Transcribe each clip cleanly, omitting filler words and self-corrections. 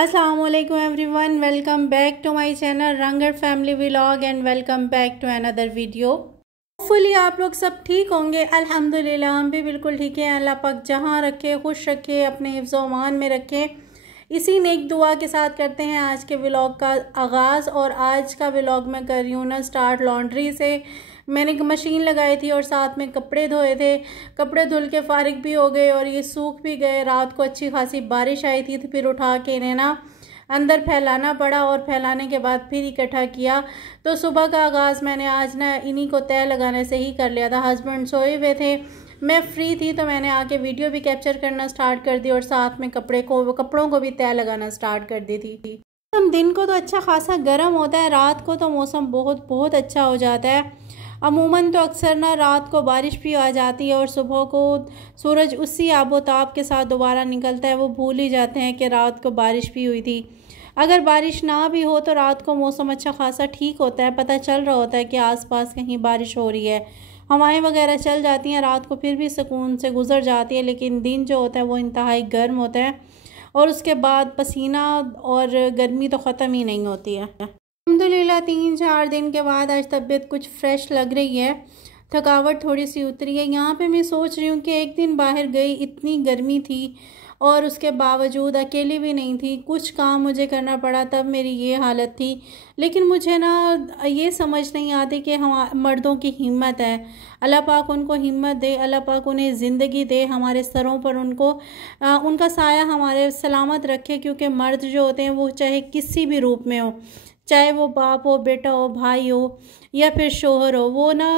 अस्सलामुअलैकुम everyone, welcome back to my channel Rangad family vlog and welcome back to another video. Hopefully आप लोग सब ठीक होंगे। अल्हम्दुलिल्लाह हम भी बिल्कुल ठीक हैं। अल्लाह पाक जहां रखे खुश रखे, अपने हिफ्ज़ व अमान में रखे, इसी नेक दुआ के साथ करते हैं आज के व्लॉग का आगाज़। और आज का व्लॉग मैं कर रही हूँ ना स्टार्ट लॉन्ड्री से। मैंने मशीन लगाई थी और साथ में कपड़े धोए थे। कपड़े धुल के फारिग भी हो गए और ये सूख भी गए। रात को अच्छी खासी बारिश आई थी तो फिर उठा के इन्हें ना अंदर फैलाना पड़ा और फैलाने के बाद फिर इकट्ठा किया। तो सुबह का आगाज़ मैंने आज ना इन्हीं को तय लगाने से ही कर लिया था। हस्बैंड सोए हुए थे, मैं फ्री थी तो मैंने आके वीडियो भी कैप्चर करना स्टार्ट कर दी और साथ में कपड़ों को भी तय लगाना स्टार्ट कर दी थी। दिन को तो अच्छा खासा गर्म होता है, रात को तो मौसम बहुत अच्छा हो जाता है। अमूमन तो अक्सर ना रात को बारिश भी आ जाती है और सुबह को सूरज उसी आबोताब के साथ दोबारा निकलता है। वो भूल ही जाते हैं कि रात को बारिश भी हुई थी। अगर बारिश ना भी हो तो रात को मौसम अच्छा खासा ठीक होता है, पता चल रहा होता है कि आसपास कहीं बारिश हो रही है। हवाएं वगैरह चल जाती हैं, रात को फिर भी सुकून से गुजर जाती है। लेकिन दिन जो होता है वो इंतहाई गर्म होता है और उसके बाद पसीना और गर्मी तो ख़त्म ही नहीं होती है। अल्हम्दुलिल्लाह 3-4 दिन के बाद आज तबीयत कुछ फ़्रेश लग रही है, थकावट थोड़ी सी उतरी है। यहाँ पे मैं सोच रही हूँ कि एक दिन बाहर गई, इतनी गर्मी थी और उसके बावजूद अकेली भी नहीं थी, कुछ काम मुझे करना पड़ा, तब मेरी ये हालत थी। लेकिन मुझे ना ये समझ नहीं आती कि हम मर्दों की हिम्मत है। अल्लाह पाक उनको हिम्मत दे, अल्लाह पाक उन्हें ज़िंदगी दे, हमारे सरों पर उनका साया हमारे सलामत रखे। क्योंकि मर्द जो होते हैं वो चाहे किसी भी रूप में हो, चाहे वो बाप हो, बेटा हो, भाई हो या फिर शोहर हो, वो ना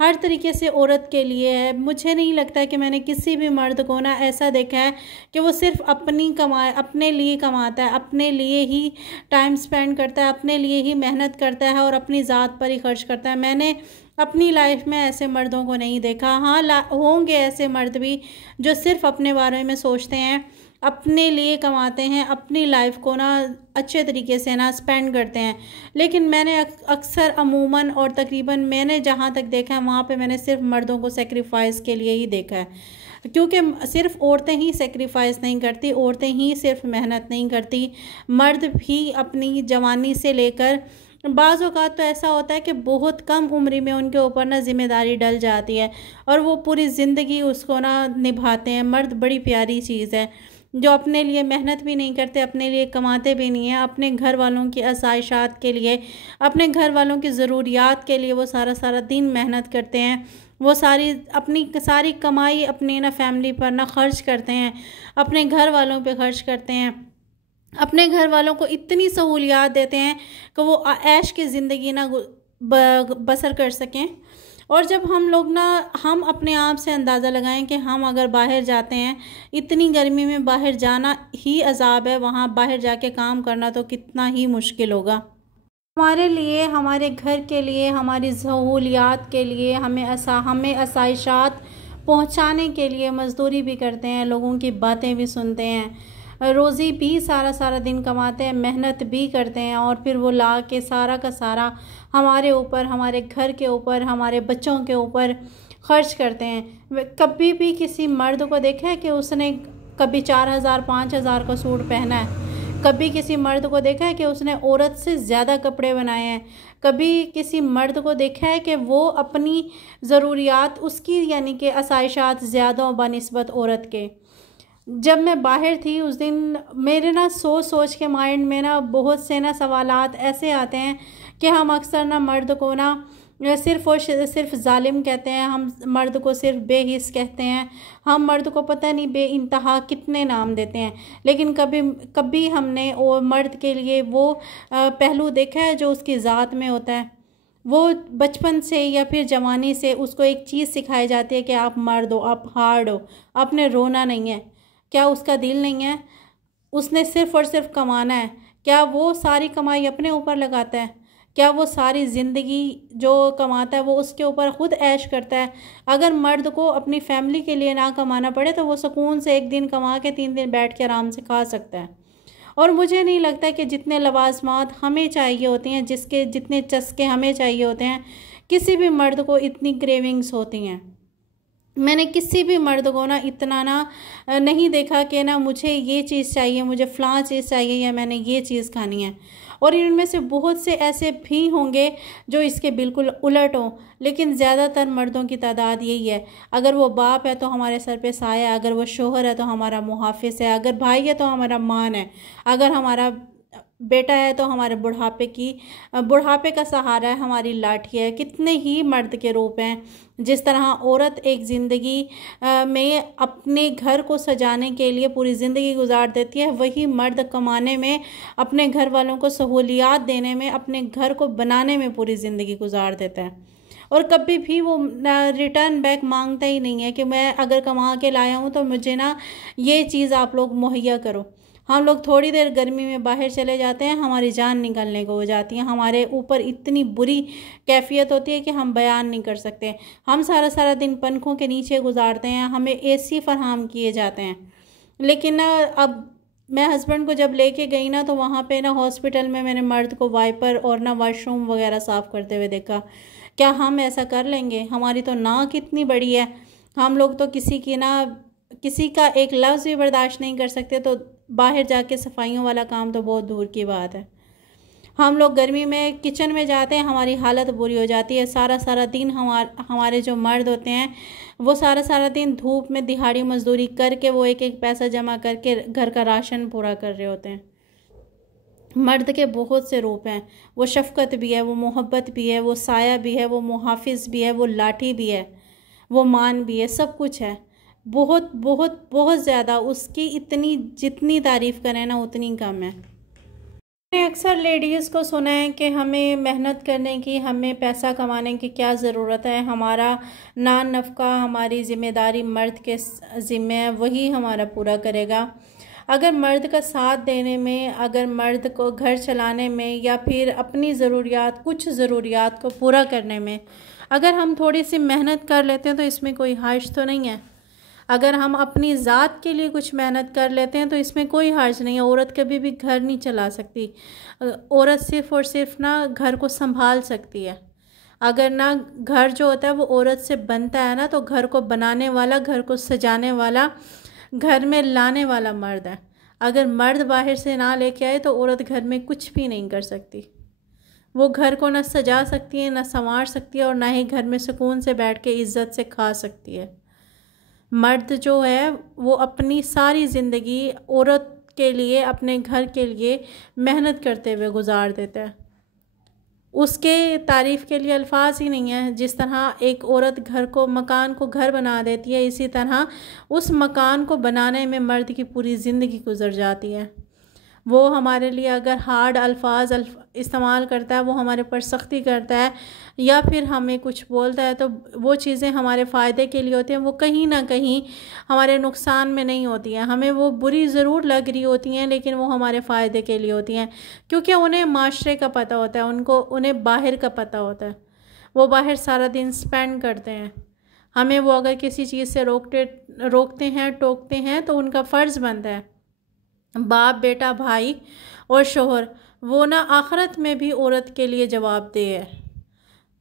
हर तरीके से औरत के लिए है। मुझे नहीं लगता कि मैंने किसी भी मर्द को ना ऐसा देखा है कि वो सिर्फ अपने लिए कमाता है, अपने लिए ही टाइम स्पेंड करता है, अपने लिए ही मेहनत करता है और अपनी ज़ात पर ही खर्च करता है। मैंने अपनी लाइफ में ऐसे मर्दों को नहीं देखा। हाँ, होंगे ऐसे मर्द भी जो सिर्फ अपने बारे में सोचते हैं, अपने लिए कमाते हैं, अपनी लाइफ को ना अच्छे तरीके से ना स्पेंड करते हैं। लेकिन मैंने अक्सर अमूमन और तकरीबन मैंने जहाँ तक देखा है वहाँ पे मैंने सिर्फ मर्दों को सेक्रीफाइस के लिए ही देखा है। क्योंकि सिर्फ औरतें ही सेक्रीफाइस नहीं करती, औरतें ही सिर्फ मेहनत नहीं करती, मर्द भी अपनी जवानी से लेकर बाज़ औक़ात तो ऐसा होता है कि बहुत कम उम्र में उनके ऊपर ना ज़िम्मेदारी डल जाती है और वो पूरी ज़िंदगी उसको ना निभाते हैं। मर्द बड़ी प्यारी चीज़ है जो अपने लिए मेहनत भी नहीं करते, अपने लिए कमाते भी नहीं हैं, अपने घर वालों की आसाइशात के लिए, अपने घर वालों की ज़रूरियात के लिए वो सारा दिन मेहनत करते हैं। वो अपनी सारी कमाई अपनी ना फैमिली पर ना खर्च करते हैं, अपने घर वालों पे खर्च करते हैं, अपने घर वालों को इतनी सहूलियात देते हैं कि वो ऐश की ज़िंदगी ना बसर कर सकें। और जब हम लोग ना हम अपने आप से अंदाज़ा लगाएं कि हम अगर बाहर जाते हैं, इतनी गर्मी में बाहर जाना ही अजाब है, वहाँ बाहर जाके काम करना तो कितना ही मुश्किल होगा। हमारे लिए, हमारे घर के लिए, हमारी सहूलियात के लिए, हमें आसाइशात पहुँचाने के लिए मज़दूरी भी करते हैं, लोगों की बातें भी सुनते हैं, रोज़ी भी सारा दिन कमाते हैं, मेहनत भी करते हैं और फिर वो ला के सारा का सारा हमारे ऊपर, हमारे घर के ऊपर, हमारे बच्चों के ऊपर खर्च करते हैं। कभी भी किसी मर्द को देखा है कि उसने कभी 4000-5000 का सूट पहना है? कभी किसी मर्द को देखा है कि उसने औरत से ज़्यादा कपड़े बनाए हैं? कभी किसी मर्द को देखा है कि वो अपनी ज़रूरियात उसकी यानी कि आसाइशात ज़्यादा हो बनिस्बत औरत के? जब मैं बाहर थी उस दिन मेरे ना सोच के माइंड में ना बहुत से ना सवालात ऐसे आते हैं कि हम अक्सर ना मर्द को ना सिर्फ़ और सिर्फ जालिम कहते हैं, हम मर्द को सिर्फ बेहिस कहते हैं, हम मर्द को पता नहीं बेइंतहा कितने नाम देते हैं। लेकिन कभी हमने और मर्द के लिए वो पहलू देखा है जो उसकी ज़ात में होता है? वो बचपन से या फिर जवानी से उसको एक चीज़ सिखाई जाती है कि आप मर्द हो, आप हार्ड हो, आपने रोना नहीं है। क्या उसका दिल नहीं है? उसने सिर्फ़ और सिर्फ कमाना है। क्या वो सारी कमाई अपने ऊपर लगाता है? क्या वो सारी ज़िंदगी जो कमाता है वो उसके ऊपर ख़ुद ऐश करता है? अगर मर्द को अपनी फैमिली के लिए ना कमाना पड़े तो वो सुकून से एक दिन कमा के 3 दिन बैठ के आराम से खा सकता है। और मुझे नहीं लगता कि जितने लवाजमात हमें चाहिए होती हैं, जितने चस्के हमें चाहिए होते हैं, किसी भी मर्द को इतनी क्रेविंग्स होती हैं। मैंने किसी भी मर्द को ना इतना ना नहीं देखा कि ना मुझे ये चीज़ चाहिए, मुझे फ़लाँ चीज़ चाहिए या मैंने ये चीज़ खानी है। और इनमें से बहुत से ऐसे भी होंगे जो इसके बिल्कुल उलट हों, लेकिन ज़्यादातर मर्दों की तादाद यही है। अगर वो बाप है तो हमारे सर पे साया है, अगर वो शोहर है तो हमारा मुहाफ़िज़ है, अगर भाई है तो हमारा मान है, अगर हमारा बेटा है तो हमारे बुढ़ापे का सहारा है, हमारी लाठी है। कितने ही मर्द के रूप हैं। जिस तरह औरत एक ज़िंदगी में अपने घर को सजाने के लिए पूरी ज़िंदगी गुजार देती है, वही मर्द कमाने में, अपने घर वालों को सहूलियात देने में, अपने घर को बनाने में पूरी ज़िंदगी गुजार देता है। और कभी भी वो रिटर्न बैक मांगता ही नहीं है कि मैं अगर कमा के लाया हूँ तो मुझे ना ये चीज़ आप लोग मुहैया करो। हम लोग थोड़ी देर गर्मी में बाहर चले जाते हैं, हमारी जान निकलने को हो जाती है, हमारे ऊपर इतनी बुरी कैफियत होती है कि हम बयान नहीं कर सकते। हम सारा सारा दिन पंखों के नीचे गुजारते हैं, हमें एसी फराहम किए जाते हैं। लेकिन ना अब मैं हस्बैंड को जब लेके गई ना तो वहाँ पे ना हॉस्पिटल में मैंने मर्द को वाइपर और ना वॉशरूम वगैरह साफ़ करते हुए देखा। क्या हम ऐसा कर लेंगे? हमारी तो नाक इतनी बड़ी है, हम लोग तो किसी का एक लफ्ज़ भी बर्दाश्त नहीं कर सकते, तो बाहर जाके सफाइयों वाला काम तो बहुत दूर की बात है। हम लोग गर्मी में किचन में जाते हैं, हमारी हालत बुरी हो जाती है। सारा सारा दिन हमारे जो मर्द होते हैं वो सारा सारा दिन धूप में दिहाड़ी मजदूरी करके वो एक एक पैसा जमा करके घर का राशन पूरा कर रहे होते हैं। मर्द के बहुत से रूप हैं। वो शफ़क़त भी है, वो मोहब्बत भी है, वो साया भी है, वो मुहाफ़िज़ भी है, वो लाठी भी है, वो मान भी है, सब कुछ है। बहुत बहुत बहुत ज़्यादा उसकी इतनी जितनी तारीफ़ करें ना उतनी कम है। मैंने अक्सर लेडीज़ को सुना है कि हमें मेहनत करने की, हमें पैसा कमाने की क्या ज़रूरत है, हमारा नान नफ़का, हमारी ज़िम्मेदारी मर्द के ज़िम्मे है, वही हमारा पूरा करेगा। अगर मर्द का साथ देने में, अगर मर्द को घर चलाने में या फिर अपनी कुछ ज़रूरियात को पूरा करने में अगर हम थोड़ी सी मेहनत कर लेते हैं तो इसमें कोई हर्ज तो नहीं है। अगर हम अपनी ज़ात के लिए कुछ मेहनत कर लेते हैं तो इसमें कोई हर्ज नहीं है। औरत कभी भी घर नहीं चला सकती। औरत सिर्फ़ और सिर्फ ना घर को संभाल सकती है। अगर ना घर जो होता है वो औरत से बनता है ना, तो घर को बनाने वाला, घर को सजाने वाला, घर में लाने वाला मर्द है। अगर मर्द बाहर से ना लेके आए तो औरत घर में कुछ भी नहीं कर सकती। वो घर को ना सजा सकती है, ना संवार सकती है, और ना ही घर में सुकून से बैठ के इज़्ज़त से खा सकती है। मर्द जो है वो अपनी सारी ज़िंदगी औरत के लिए, अपने घर के लिए मेहनत करते हुए गुजार देता है। उसके तारीफ़ के लिए अल्फाज ही नहीं है। जिस तरह एक औरत मकान को घर बना देती है, इसी तरह उस मकान को बनाने में मर्द की पूरी ज़िंदगी गुजर जाती है। वो हमारे लिए अगर हार्ड अल्फाज इस्तेमाल करता है, वो हमारे पर सख्ती करता है या फिर हमें कुछ बोलता है, तो वो चीज़ें हमारे फ़ायदे के लिए होती हैं। वो कहीं ना कहीं हमारे नुकसान में नहीं होती हैं। हमें वो बुरी ज़रूर लग रही होती हैं, लेकिन वो हमारे फ़ायदे के लिए होती हैं, क्योंकि उन्हें माशरे का पता होता है, उन्हें बाहर का पता होता है। वो बाहर सारा दिन स्पेंड करते हैं। हमें वो अगर किसी चीज़ से रोकते हैं, टोकते हैं, तो उनका फ़र्ज़ बनता है, बाप, बेटा, भाई और शोहर, वो ना आखिरत में भी औरत के लिए जवाबदेह है।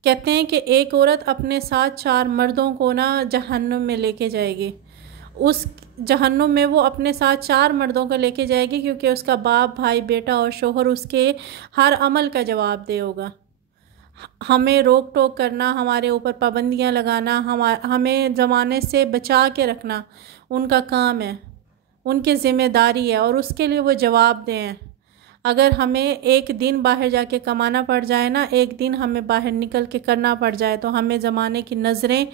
कहते हैं कि एक औरत अपने साथ 4 मर्दों को ना जहन्नुम में लेके जाएगी। उस जहन्नुम में वो अपने साथ 4 मर्दों को लेके जाएगी, क्योंकि उसका बाप, भाई, बेटा और शोहर उसके हर अमल का जवाबदेह होगा। हमें रोक टोक करना, हमारे ऊपर पाबंदियां लगाना, हमें ज़माने से बचा के रखना उनका काम है, उनकी ज़िम्मेदारी है, और उसके लिए वो जवाबदेह हैं। अगर हमें एक दिन बाहर जाके कमाना पड़ जाए ना, एक दिन हमें बाहर निकल के करना पड़ जाए, तो हमें ज़माने की नज़रें,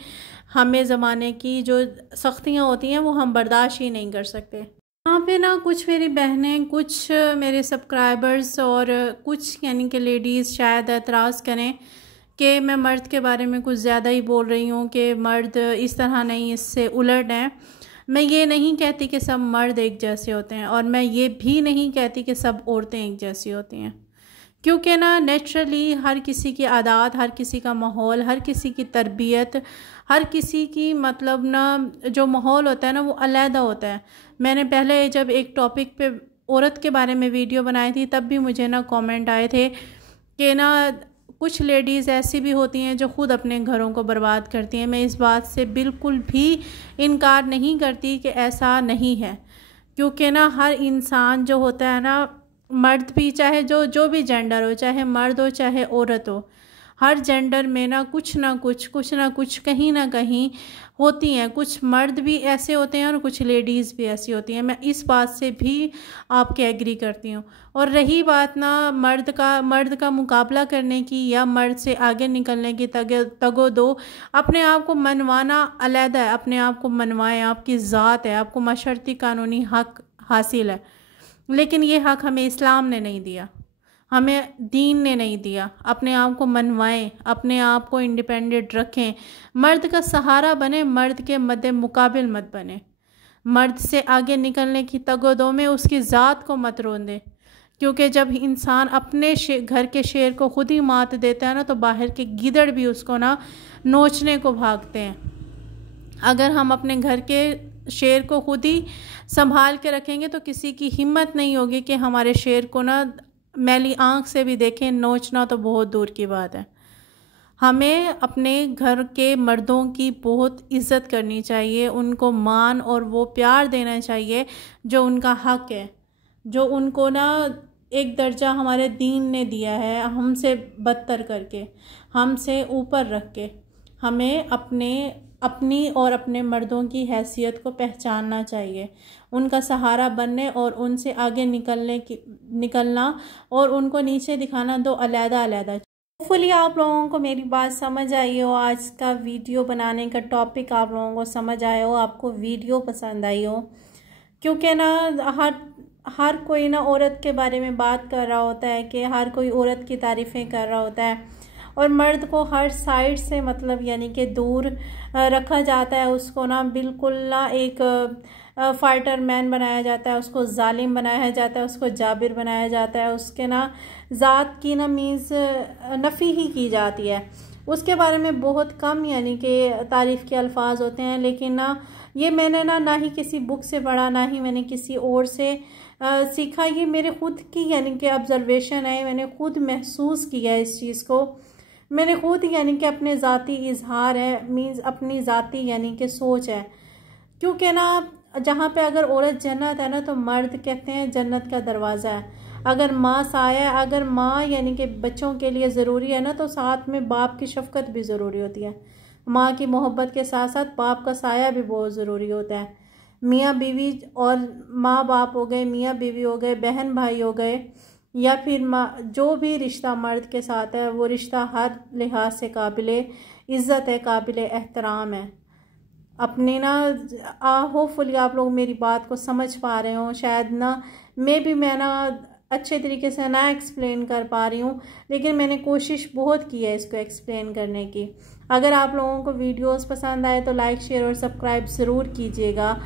हमें ज़माने की जो सख्तियाँ होती हैं वो हम बर्दाश्त ही नहीं कर सकते। यहाँ पे ना कुछ मेरी बहनें, कुछ मेरे सब्सक्राइबर्स और कुछ यानी कि लेडीज़ शायद एतराज़ करें कि मैं मर्द के बारे में कुछ ज़्यादा ही बोल रही हूँ, कि मर्द इस तरह नहीं, इससे उलट हैं। मैं ये नहीं कहती कि सब मर्द एक जैसे होते हैं, और मैं ये भी नहीं कहती कि सब औरतें एक जैसी होती हैं, क्योंकि ना नेचुरली हर किसी की आदत, हर किसी का माहौल, हर किसी की तरबियत, हर किसी की मतलब ना जो माहौल होता है ना वो अलग होता है। मैंने पहले जब एक टॉपिक पे औरत के बारे में वीडियो बनाई थी, तब भी मुझे ना कमेंट आए थे कि ना कुछ लेडीज़ ऐसी भी होती हैं जो ख़ुद अपने घरों को बर्बाद करती हैं। मैं इस बात से बिल्कुल भी इनकार नहीं करती कि ऐसा नहीं है, क्योंकि ना हर इंसान जो होता है ना, मर्द भी चाहे जो भी जेंडर हो, चाहे मर्द हो चाहे औरत हो, हर जेंडर में ना कुछ ना कुछ कहीं ना कहीं होती हैं। कुछ मर्द भी ऐसे होते हैं और कुछ लेडीज़ भी ऐसी होती हैं। मैं इस बात से भी आपके एग्री करती हूँ। और रही बात ना मर्द का मुकाबला करने की या मर्द से आगे निकलने की तगो दो, अपने आप को मनवाना अलग है। अपने आप को मनवाएं, आपकी ज़ात है, आपको मशर्ती कानूनी हक़ हासिल है, लेकिन ये हक़ हमें इस्लाम ने नहीं दिया, हमें दीन ने नहीं दिया। अपने आप को मनवाएं, अपने आप को इंडिपेंडेंट रखें, मर्द का सहारा बने, मर्द के मद्दे मुकाबिल मत बने। मर्द से आगे निकलने की तगोदो में उसकी ज़ात को मत रोंदे, क्योंकि जब इंसान अपने घर के शेर को खुद ही मात देता है ना, तो बाहर के गीदड़ भी उसको ना नोचने को भागते हैं। अगर हम अपने घर के शेर को खुद ही संभाल के रखेंगे तो किसी की हिम्मत नहीं होगी कि हमारे शेर को ना मैली आंख से भी देखें। नोचना तो बहुत दूर की बात है। हमें अपने घर के मर्दों की बहुत इज़्ज़त करनी चाहिए, उनको मान और वो प्यार देना चाहिए जो उनका हक़ है, जो उनको ना एक दर्जा हमारे दीन ने दिया है, हमसे बदतर करके, हमसे ऊपर रख के। हमें अपनी और अपने मर्दों की हैसियत को पहचानना चाहिए, उनका सहारा बनने और उनसे आगे निकलना और उनको नीचे दिखाना दो अलग-अलग। होपफुली आप लोगों को मेरी बात समझ आई हो, आज का वीडियो बनाने का टॉपिक आप लोगों को समझ आया हो, आपको वीडियो पसंद आई हो। क्योंकि ना हर कोई ना औरत के बारे में बात कर रहा होता है, कि हर कोई औरत की तारीफ़ें कर रहा होता है, और मर्द को हर साइड से मतलब यानी कि दूर रखा जाता है। उसको ना बिल्कुल ना एक फाइटर मैन बनाया जाता है, उसको जालिम बनाया जाता है, उसको जाबिर बनाया जाता है, उसके ना ज़ात की ना मीन्स नफ़ी ही की जाती है। उसके बारे में बहुत कम यानी कि तारीफ़ के अल्फाज होते हैं। लेकिन ना ये मैंने ना ही किसी बुक से पढ़ा, ना ही मैंने किसी और से सीखा। ये मेरे खुद की यानी कि ऑब्ज़र्वेशन है, मैंने खुद महसूस किया इस चीज़ को, मैंने खुद यानी कि अपने ज़ाती इजहार है, मीन्स अपनी ज़ाती यानी कि सोच है। क्योंकि ना जहाँ पे अगर औरत जन्नत है ना, तो मर्द कहते हैं जन्नत का दरवाज़ा है। अगर माँ साया है, अगर माँ यानी कि बच्चों के लिए ज़रूरी है ना, तो साथ में बाप की शफ़क़त भी ज़रूरी होती है। माँ की मोहब्बत के साथ साथ बाप का साया भी बहुत ज़रूरी होता है। मियाँ बीवी और माँ बाप हो गए, मियाँ बीवी हो गए, बहन भाई हो गए, या फिर जो भी रिश्ता मर्द के साथ है, वो रिश्ता हर लिहाज से काबिले इज़्ज़त है, काबिले एहतराम है। अपने ना होपफुली आप लोग मेरी बात को समझ पा रहे हो। शायद ना मैं ना अच्छे तरीके से ना एक्सप्लेन कर पा रही हूँ, लेकिन मैंने कोशिश बहुत की है इसको एक्सप्लेन करने की। अगर आप लोगों को वीडियोस पसंद आए तो लाइक शेयर और सब्सक्राइब ज़रूर कीजिएगा,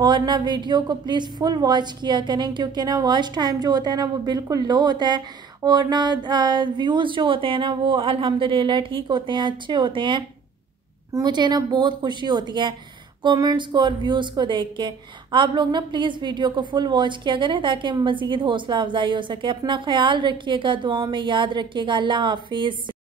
और ना वीडियो को प्लीज़ फुल वॉच किया करें, क्योंकि ना वॉच टाइम जो होता है ना वो बिल्कुल लो होता है, और ना व्यूज़ जो होते हैं ना वो अल्हम्दुलिल्लाह ठीक होते हैं, अच्छे होते हैं। मुझे ना बहुत खुशी होती है कमेंट्स को और व्यूज़ को देख के। आप लोग ना प्लीज़ वीडियो को फुल वॉच किया करें ताकि मज़ीद हौसला अफजाई हो सके। अपना ख्याल रखिएगा, दुआओं में याद रखिएगा। अल्लाह हाफिज़।